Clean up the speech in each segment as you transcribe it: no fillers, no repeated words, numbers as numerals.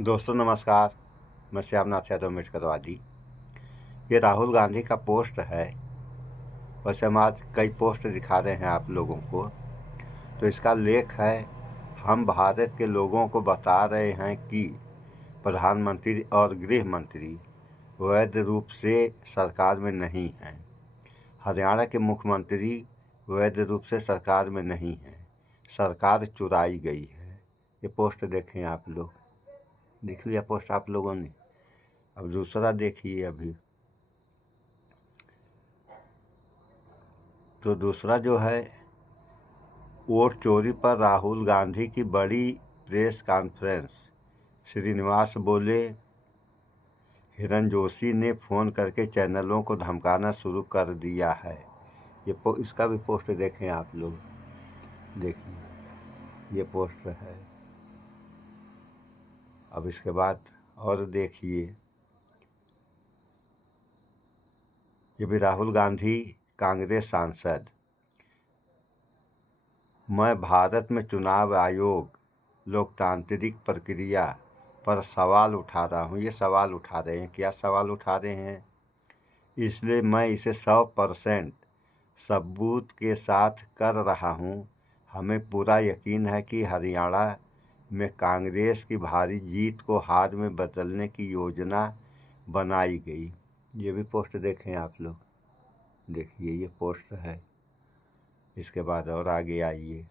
दोस्तों नमस्कार। मैं श्यामनाथ यादव मेटकरवादी। ये राहुल गांधी का पोस्ट है। वैसे हम आज कई पोस्ट दिखा रहे हैं आप लोगों को। तो इसका लेख है, हम भारत के लोगों को बता रहे हैं कि प्रधानमंत्री और गृह मंत्री वैध रूप से सरकार में नहीं हैं। हरियाणा के मुख्यमंत्री वैध रूप से सरकार में नहीं हैं। सरकार चुराई गई है। ये पोस्ट देखें आप लोग। देख लिया पोस्ट आप लोगों ने। अब दूसरा देखिए। अभी तो दूसरा जो है, वोट चोरी पर राहुल गांधी की बड़ी प्रेस कॉन्फ्रेंस। श्रीनिवास बोले, हिरण जोशी ने फ़ोन करके चैनलों को धमकाना शुरू कर दिया है। इसका भी पोस्ट देखें आप लोग। देखिए ये पोस्ट है। अब इसके बाद और देखिए, ये भी राहुल गांधी कांग्रेस सांसद। मैं भारत में चुनाव आयोग लोकतांत्रिक प्रक्रिया पर सवाल उठा रहा हूँ। ये सवाल उठा रहे हैं। क्या सवाल उठा रहे हैं? इसलिए मैं इसे 100% सबूत के साथ कर रहा हूँ। हमें पूरा यकीन है कि हरियाणा में कांग्रेस की भारी जीत को हार में बदलने की योजना बनाई गई। ये भी पोस्ट देखें आप लोग। देखिए ये पोस्ट है। इसके बाद और आगे आइए।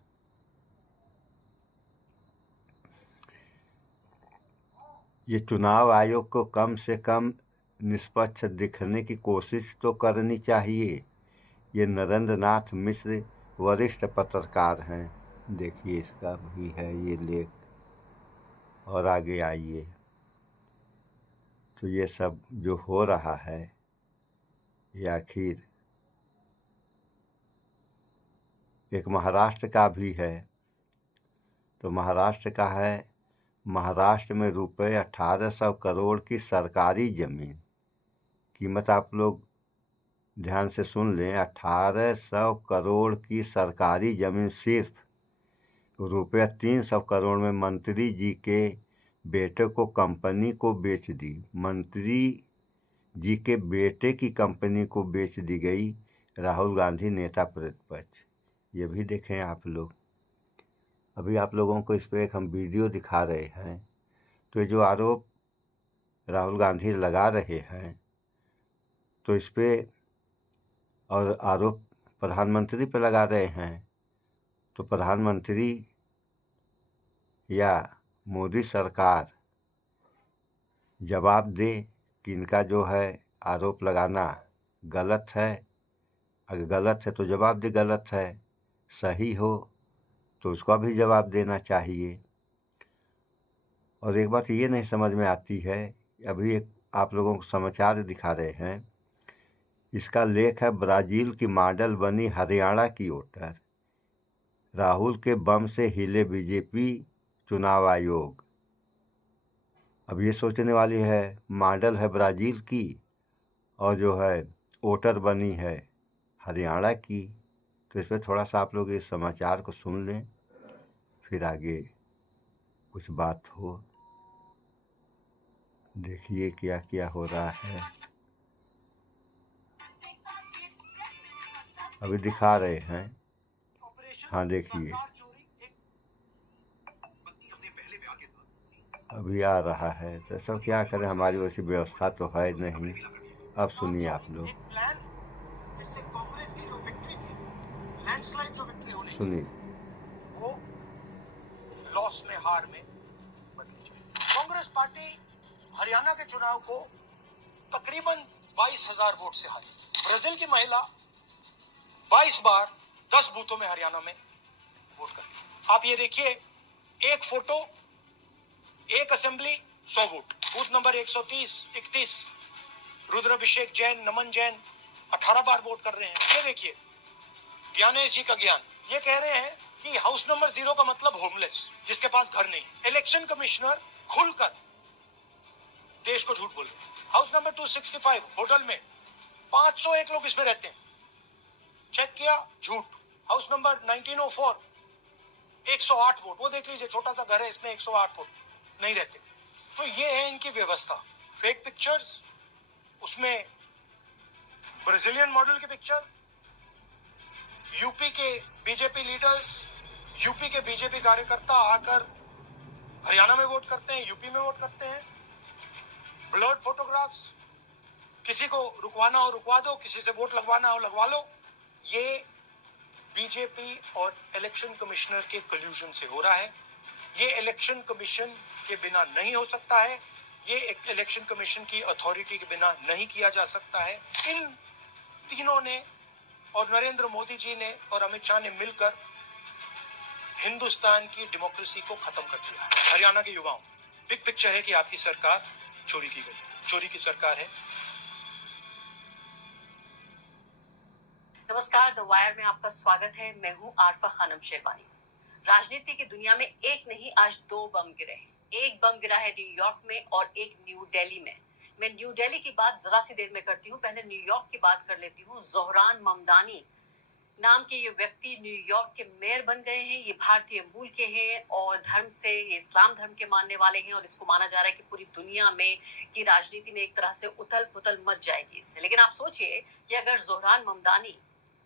ये चुनाव आयोग को कम से कम निष्पक्ष दिखने की कोशिश तो करनी चाहिए। ये नरेंद्र नाथ मिश्र वरिष्ठ पत्रकार हैं। देखिए इसका भी है ये लेख। और आगे आइए। तो ये सब जो हो रहा है, ये आखिर एक महाराष्ट्र का भी है। तो महाराष्ट्र का है, महाराष्ट्र में रुपये 1800 करोड़ की सरकारी ज़मीन। कीमत आप लोग ध्यान से सुन लें। 1800 करोड़ की सरकारी ज़मीन सिर्फ रुपया 300 करोड़ में मंत्री जी के बेटे को कंपनी को बेच दी। मंत्री जी के बेटे की कंपनी को बेच दी गई। राहुल गांधी नेता प्रतिपक्ष। ये भी देखें आप लोग। अभी आप लोगों को इस पर एक हम वीडियो दिखा रहे हैं। तो ये जो आरोप राहुल गांधी लगा रहे हैं, तो इस पर और आरोप प्रधानमंत्री पर लगा रहे हैं, तो प्रधानमंत्री या मोदी सरकार जवाब दे कि इनका जो है आरोप लगाना गलत है। अगर गलत है तो जवाब दे गलत है। सही हो तो उसका भी जवाब देना चाहिए। और एक बात ये नहीं समझ में आती है, अभी एक आप लोगों को समाचार दिखा रहे हैं। इसका लेख है, ब्राज़ील की मॉडल बनी हरियाणा की वोटर। राहुल के बम से हिले बीजेपी चुनाव आयोग। अब ये सोचने वाली है, मॉडल है ब्राज़ील की और जो है वोटर बनी है हरियाणा की। तो इस पर थोड़ा सा आप लोग इस समाचार को सुन लें, फिर आगे कुछ बात हो। देखिए क्या क्या हो रहा है। अभी दिखा रहे हैं। हाँ देखिए अभी आ रहा है। तो सब क्या करें, हमारी वैसी व्यवस्था तो है नहीं। अब सुनिए आप लोग। सुनिए। वो लॉस में, हार में बदली जाए। कांग्रेस पार्टी हरियाणा के चुनाव को तकरीबन 22,000 वोट से हारी। ब्राजील की महिला 22 बार 10 बूथों में हरियाणा में वोट करती। आप ये देखिए, एक फोटो, एक असेंबली, 100 वोट। बूथ नंबर 130, 31 रुद्राभिषेक जैन, नमन जैन 18 बार वोट कर रहे हैं। ये देखिए ज्ञानेश जी का ज्ञान, ये कह रहे हैं कि हाउस नंबर 0 का मतलब होमलेस, जिसके पास घर नहीं। इलेक्शन कमिश्नर खुलकर देश को झूठ बोल रहे हैं। हाउस नंबर 265 होटल में 501 लोग इसमें रहते हैं, चेक किया, झूठ। हाउस नंबर 1904 108 वोट, वो देख लीजिए, छोटा सा घर है, इसमें 108 वोट नहीं रहते। तो ये है इनकी व्यवस्था। फेक पिक्चर्स, उसमें ब्राजीलियन मॉडल की पिक्चर, यूपी के बीजेपी लीडर्स, यूपी के बीजेपी कार्यकर्ता आकर हरियाणा में वोट करते हैं, यूपी में वोट करते हैं। ब्लर्ड फोटोग्राफ्स, किसी को रुकवाना हो रुकवा दो, किसी से वोट लगवाना हो लगवा लो। ये बीजेपी और इलेक्शन कमिश्नर के कल्यूजन से हो रहा है। ये इलेक्शन कमीशन के बिना नहीं हो सकता है, ये एक इलेक्शन कमीशन की अथॉरिटी के बिना नहीं किया जा सकता है। इन तीनों ने और नरेंद्र मोदी जी ने और अमित शाह ने मिलकर हिंदुस्तान की डेमोक्रेसी को खत्म कर दिया है। हरियाणा के युवाओं, बिग पिक्चर है कि आपकी सरकार चोरी की गई, चोरी की सरकार है। नमस्कार, द वायर में आपका स्वागत है। मैं हूं आरफा खानम शेरवानी। राजनीति की दुनिया में एक नहीं, आज दो बम गिरे हैं। एक बम गिरा है न्यूयॉर्क में और एक न्यू दिल्ली में। मैं न्यू दिल्ली की बात जरा सी देर में करती हूँ, पहले न्यूयॉर्क की बात कर लेती हूँ। जोहरान ममदानी नाम के ये व्यक्ति न्यूयॉर्क के मेयर बन गए हैं। ये भारतीय मूल के हैं और धर्म से ये इस्लाम धर्म के मानने वाले हैं और इसको माना जा रहा है कि पूरी दुनिया में की राजनीति में एक तरह से उथल पुथल मच जाएगी इससे। लेकिन आप सोचिए कि अगर जोहरान ममदानी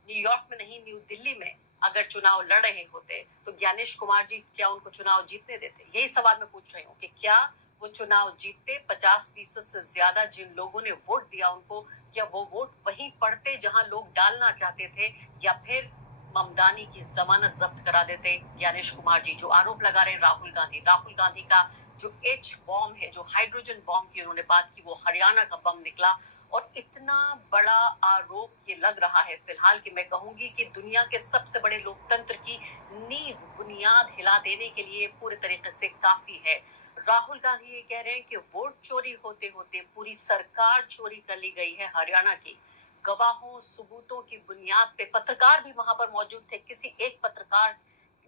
न्यूयॉर्क में नहीं, न्यू दिल्ली में अगर चुनाव लड़ रहे होते तो ज्ञानेश कुमार जी क्या उनको चुनाव जीतने देते? यही सवाल मैं पूछ रही हूँ कि क्या वो चुनाव जीतते? 50% से ज्यादा जिन लोगों ने वोट दिया उनको, क्या वो वोट वहीं पड़ते जहां लोग डालना चाहते थे, या फिर ममदानी की जमानत जब्त करा देते ज्ञानेश कुमार जी? जो आरोप लगा रहे हैं राहुल गांधी का जो एच बॉम्ब है, जो हाइड्रोजन बॉम्ब की उन्होंने बात की, वो हरियाणा का बम निकला। और इतना बड़ा आरोप ये लग रहा है फिलहाल कि मैं कहूंगी कि दुनिया के सबसे बड़े लोकतंत्र की नींव बुनियाद हिला देने के लिए पूरे तरीके से काफी है। राहुल गांधी ये कह रहे हैं कि वोट चोरी होते होते पूरी सरकार चोरी कर ली गई है हरियाणा की। गवाहों सबूतों की बुनियाद पे, पत्रकार भी वहां पर मौजूद थे, किसी एक पत्रकार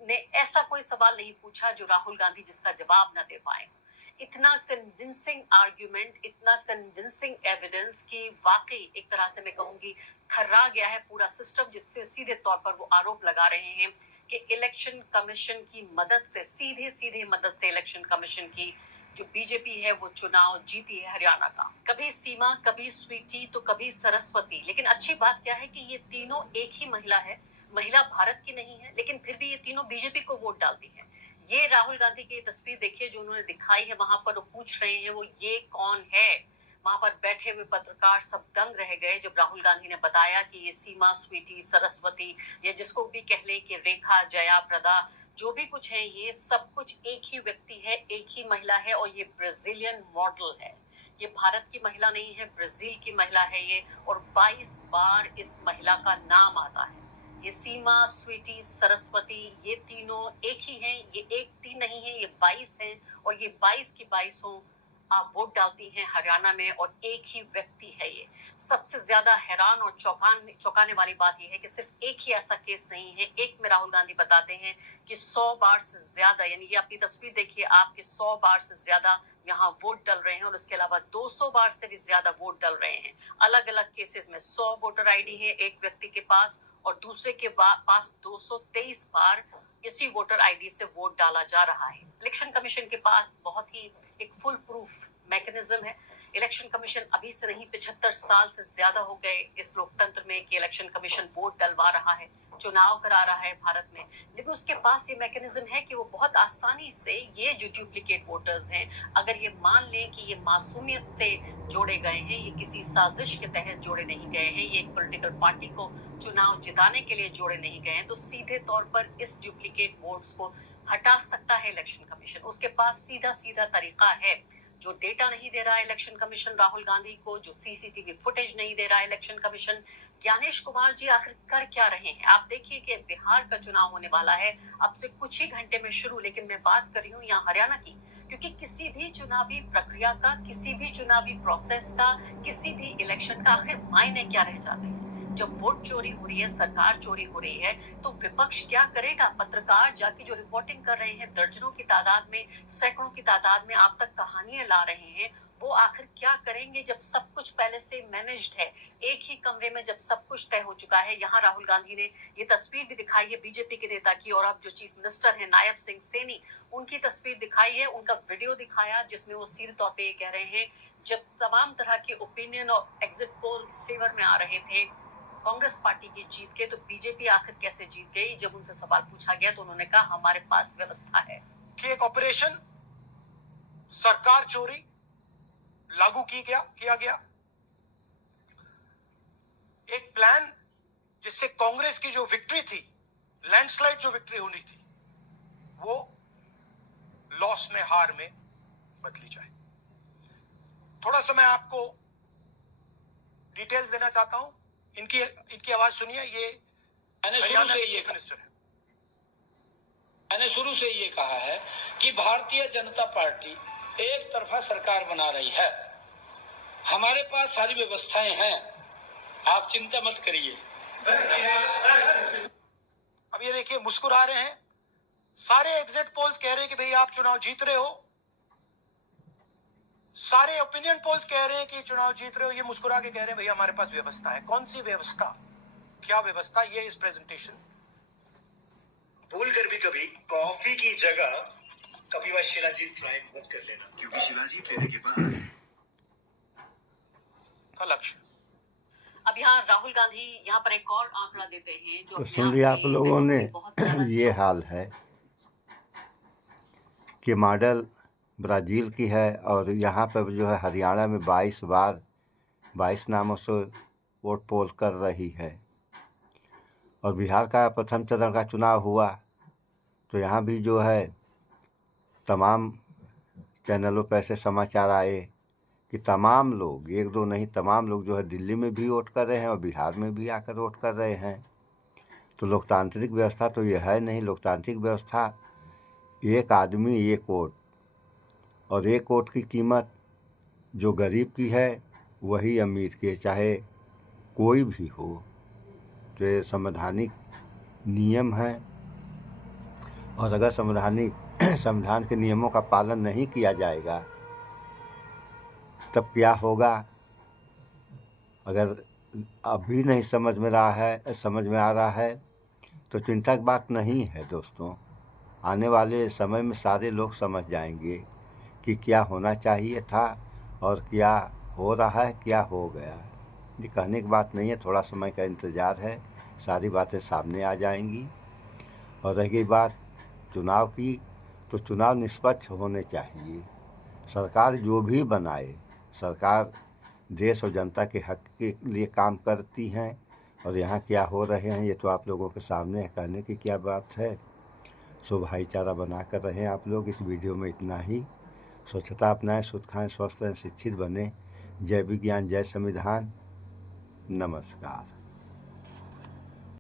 ने ऐसा कोई सवाल नहीं पूछा जो राहुल गांधी जिसका जवाब न दे पाए। इतना कन्विंसिंग आर्ग्यूमेंट, इतना कन्विंसिंग एविडेंस की वाकई एक तरह से मैं कहूंगी खर्रा गया है पूरा सिस्टम, जिससे सीधे तौर पर वो आरोप लगा रहे हैं कि इलेक्शन कमीशन की मदद से, सीधे मदद से इलेक्शन कमीशन की जो बीजेपी है वो चुनाव जीती है हरियाणा का। कभी सीमा, कभी स्वीटी, तो कभी सरस्वती। लेकिन अच्छी बात क्या है कि ये तीनों एक ही महिला है, महिला भारत की नहीं है, लेकिन फिर भी ये तीनों बीजेपी को वोट डालती है। ये राहुल गांधी की तस्वीर देखिए जो उन्होंने दिखाई है वहां पर, वो पूछ रहे हैं वो ये कौन है। वहां पर बैठे हुए पत्रकार सब दंग रह गए जब राहुल गांधी ने बताया कि ये सीमा, स्वीटी, सरस्वती, या जिसको भी कह लें कि रेखा, जया प्रदा, जो भी कुछ है, ये सब कुछ एक ही व्यक्ति है, एक ही महिला है। और ये ब्राजीलियन मॉडल है, ये भारत की महिला नहीं है, ब्राजील की महिला है ये। और 22 बार इस महिला का नाम आता है। ये सीमा, स्वीटी, सरस्वती, ये तीनों एक ही हैं। ये एक तीन नहीं है, ये 22 हैं। और ये 22 की 22 आप वोट डालती हैं हरियाणा में, और एक ही व्यक्ति है ये। सबसे ज्यादा हैरान और चौंकाने वाली बात यह है कि सिर्फ एक ही ऐसा केस नहीं है। एक में राहुल गांधी बताते हैं कि 100 बार से ज्यादा, यानी ये अपनी तस्वीर देखिए, आपके 100 बार से ज्यादा यहाँ वोट डल रहे हैं, और उसके अलावा 200 बार से भी ज्यादा वोट डल रहे हैं। अलग अलग केसेस में 100 वोटर आईडी है एक व्यक्ति के पास, और दूसरे के पास 223 बार इसी वोटर आईडी से वोट डाला जा रहा है। इलेक्शन कमीशन के पास बहुत ही एक फुल प्रूफ मैकेनिज्म है। इलेक्शन कमीशन अभी से नहीं, 75 साल से ज्यादा हो गए इस लोकतंत्र में कि इलेक्शन कमीशन वोट डलवा रहा है, चुनाव करा रहा है भारत में। लेकिन उसके पास ये मैकेनिज्म है कि वो बहुत आसानी से ये जो डुप्लीकेट वोटर्स हैं, अगर ये मान लें कि ये मासूमियत से जोड़े गए हैं, ये किसी साजिश के तहत जोड़े नहीं गए हैं, ये एक पॉलिटिकल पार्टी को चुनाव जिताने के लिए जोड़े नहीं गए हैं, तो सीधे तौर पर इस डुप्लीकेट वोट्स को हटा सकता है इलेक्शन कमीशन। उसके पास सीधा तरीका है। जो डेटा नहीं दे रहा है इलेक्शन कमीशन राहुल गांधी को, जो सीसीटीवी फुटेज नहीं दे रहा है इलेक्शन कमीशन, ज्ञानेश कुमार जी आखिर कर क्या रहे हैं? आप देखिए कि बिहार का चुनाव होने वाला है अब से कुछ ही घंटे में शुरू, लेकिन मैं बात कर रही हूँ यहाँ हरियाणा की, क्योंकि किसी भी चुनावी प्रक्रिया का, किसी भी चुनावी प्रोसेस का, किसी भी इलेक्शन का आखिर मायने क्या रह जाते हैं? जब वोट चोरी हो रही है, सरकार चोरी हो रही है, तो विपक्ष क्या करेगा? पत्रकार जाके जो रिपोर्टिंग कर रहे हैं, दर्जनों की तादाद में, सैकड़ों की तादाद में आप तक कहानियां ला रहे हैं, वो आखिर क्या करेंगे जब सब कुछ पहले से मैनेज्ड है, एक ही कमरे में जब सब कुछ तय हो चुका है। यहाँ राहुल गांधी ने ये तस्वीर भी दिखाई है बीजेपी के नेता की, और अब जो चीफ मिनिस्टर है नायब सिंह सैनी, उनकी तस्वीर दिखाई है, उनका वीडियो दिखाया, जिसमें वो सीधे तौर पे ये कह रहे हैं जब तमाम तरह के ओपिनियन और एग्जिट पोल्स फेवर में आ रहे थे कांग्रेस पार्टी की जीत के, तो बीजेपी आखिर कैसे जीत गई। जब उनसे सवाल पूछा गया तो उन्होंने कहा हमारे पास व्यवस्था है कि एक ऑपरेशन सरकार चोरी लागू किया गया, एक प्लान जिससे कांग्रेस की जो विक्ट्री थी, लैंडस्लाइड जो विक्ट्री होनी थी, वो लॉस में, हार में बदली जाए। थोड़ा सा मैं आपको डिटेल्स देना चाहता हूं। इनकी आवाज सुनिए। ये हरियाणा के चीफ मिनिस्टर है। मैंने शुरू से ये कहा है कि भारतीय जनता पार्टी एक तरफा सरकार बना रही है। हमारे पास सारी व्यवस्थाएं हैं, आप चिंता मत करिए। अब ये देखिए, मुस्कुरा रहे हैं। सारे एग्जिट पोल्स कह रहे हैं कि भाई आप चुनाव जीत रहे हो, सारे ओपिनियन पोल्स कह रहे हैं कि चुनाव जीत रहे हो। ये मुस्कुरा के कह रहे हैं भैया हमारे पास व्यवस्था है। कौन सी व्यवस्था, क्या व्यवस्था, ये इस प्रेजेंटेशन। भूल कर भी कभी कॉफी की जगह कपिवा शिलाजीत ट्राई मत कर लेना, क्योंकि शिलाजीत लेने के बाद का लक्ष्य। अब यहाँ राहुल गांधी यहाँ पर एक और आंकड़ा देते हैं जो तो सुन लिया आप लोगों ने। ये हाल है कि मॉडल ब्राज़ील की है, और यहाँ पर जो है हरियाणा में 22 नामों से वोट पोल कर रही है। और बिहार का प्रथम चरण का चुनाव हुआ तो यहाँ भी जो है तमाम चैनलों पर ऐसे समाचार आए कि तमाम लोग, एक दो नहीं, तमाम लोग जो है दिल्ली में भी वोट कर रहे हैं और बिहार में भी आकर वोट कर रहे हैं। तो लोकतांत्रिक व्यवस्था तो ये है नहीं। लोकतांत्रिक व्यवस्था एक आदमी एक वोट, और एक वोट की कीमत जो गरीब की है वही अमीर की, चाहे कोई भी हो। तो ये संवैधानिक नियम है, और अगर संविधान के नियमों का पालन नहीं किया जाएगा तब क्या होगा। अगर अभी नहीं समझ में आ रहा है तो चिंता की बात नहीं है दोस्तों। आने वाले समय में सारे लोग समझ जाएंगे कि क्या होना चाहिए था और क्या हो रहा है, क्या हो गया। ये कहने की बात नहीं है, थोड़ा समय का इंतज़ार है, सारी बातें सामने आ जाएंगी। और रह गई बात चुनाव की, तो चुनाव निष्पक्ष होने चाहिए। सरकार जो भी बनाए, सरकार देश और जनता के हक के लिए काम करती हैं, और यहाँ क्या हो रहे हैं ये तो आप लोगों के सामने है, कहने की क्या बात है। सो भाईचारा बना कर रहें आप लोग। इस वीडियो में इतना ही। स्वच्छता अपनाएं, शुद्ध खाएं, स्वस्थ रहें, शिक्षित बने। जय विज्ञान, जय संविधान। नमस्कार।